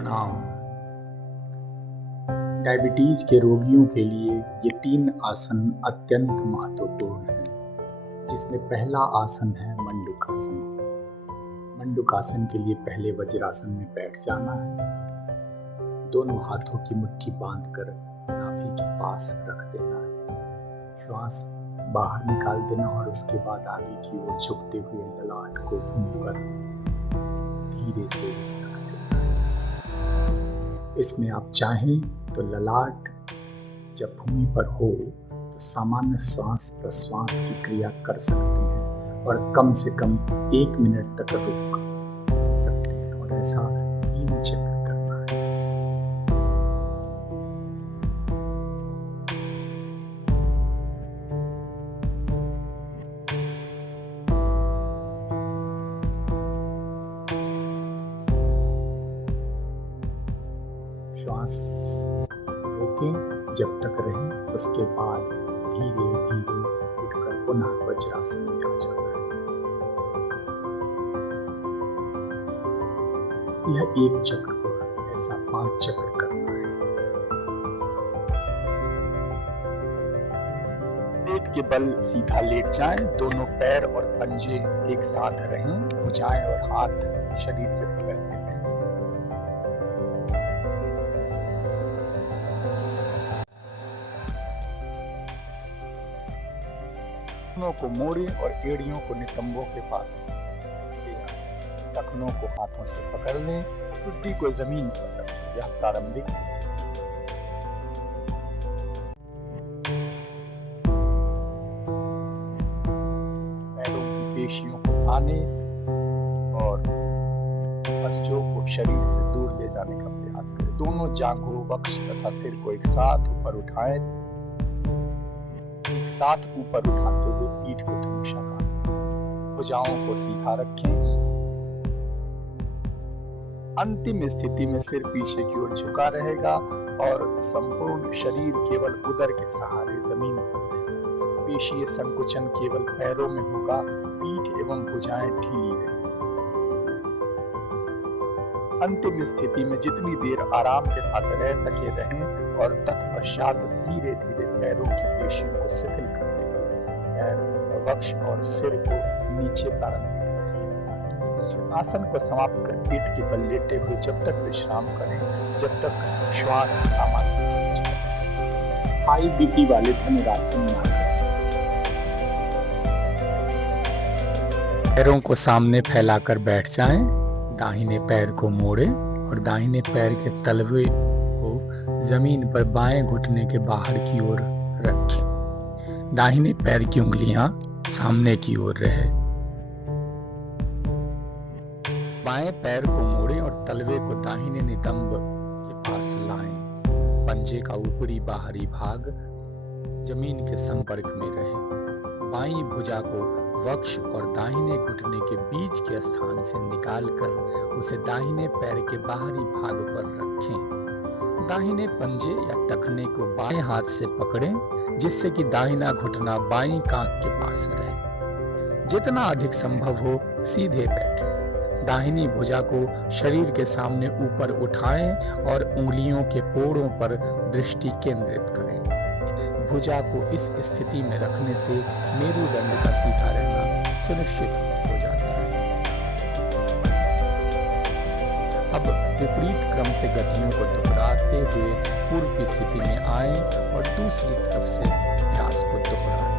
प्रणाम। डायबिटीज के रोगियों के लिए ये 3 आसन अत्यंत महत्वपूर्ण हैं, जिसमें पहला आसन है मंडूकासन। मंडूकासन के लिए पहले वज्रासन में बैठ जाना है। दोनों हाथों की मुट्ठी बांधकर नाभि के पास रख देना है। श्वास बाहर निकाल देना और उसके बाद आगे की ओर झुकते हुए ललाट को भूमि पर धीरे से रख देना है। इसमें आप चाहें तो ललाट जब भूमि पर हो तो सामान्य श्वास प्रश्वास की क्रिया कर सकते हैं और कम से कम 1 मिनट तक रुक सकते हैं और ऐसा 3 चक्र करना है। श्वास रोकें जब तक रहे, उसके बाद धीरे धीरे उठकर पुनः वज्रासन में आ जाना है। यह 1 चक्र हुआ, ऐसा 5 चक्र करना है। पेट के बल सीधा लेट जाएं, दोनों पैर और पंजे एक साथ रहें, भुजाएं और हाथ शरीर के बगल में रहें। टखनों को मोड़ें और एड़ियों को नितंबों के पास ले आएं। टखनों को हाथों से पकड़ लें, ठुड्डी को जमीन पर रखें। यह प्रारंभिक स्थिति है। पैरों की पेशियों को ताने और पंजों को शरीर से दूर ले जाने का प्रयास करें। दोनों जांघों, वक्ष तथा सिर को एक साथ ऊपर उठाएं। एक साथ ऊपर उठाते हुए पीठ को धनुषा काटें। भुजाओं को सीधा रखें। अंतिम स्थिति में सिर पीछे की ओर झुका रहेगा और संपूर्ण शरीर केवल उदर के सहारे जमीन पर रहेगा। पेशीय संकुचन केवल पैरों में होगा। पीठ एवं भुजाएं ढीली रहेंगी। अंतिम स्थिति में जितनी देर आराम के साथ रह सके रहें और तत्पश्चात धीरे धीरे पैरों की पेशियों को शिथिल करते हुए पैर, वक्ष और सिर को नीचे प्रारंभिक स्थिति में लाएं। आसन को समाप्त कर पेट के बल लेटे हुए जब तक विश्राम करें जब तक श्वास सामान्य हो जाए। हाई बीपी वाले धनुरासन ना करें। पैरों को सामने फैलाकर बैठ जाएं। दाहिने पैर को मोड़ें और दाहिने पैर के तलवे को जमीन पर बाएं घुटने के बाहर की ओर रखें। दाहिने पैर की उंगलियां सामने की ओर रहे। बाएं पैर को मोड़ें और तलवे को दाहिने नितंब के पास लाएं। पंजे का ऊपरी बाहरी भाग जमीन के संपर्क में रहे। बाईं भुजा को वक्ष और दाहिने घुटने के बीच के स्थान से निकालकर उसे दाहिने पैर के बाहरी भाग पर रखें। दाहिने पंजे या टखने को बाएं हाथ से पकड़ें जिससे कि दाहिना घुटना बाईं कांख के पास रहे। जितना अधिक संभव हो सीधे बैठें। दाहिनी भुजा को शरीर के सामने ऊपर उठाएं और उंगलियों के पोड़ों पर दृष्टि केंद्रित करें। भुजा को इस स्थिति में रखने से मेरुदंड का सीधा रहना सुनिश्चित हो जाता है। अब विपरीत क्रम से गतियों को दोहराते हुए पूर्व की स्थिति में आएं और दूसरी तरफ से अभ्यास को दोहराएं।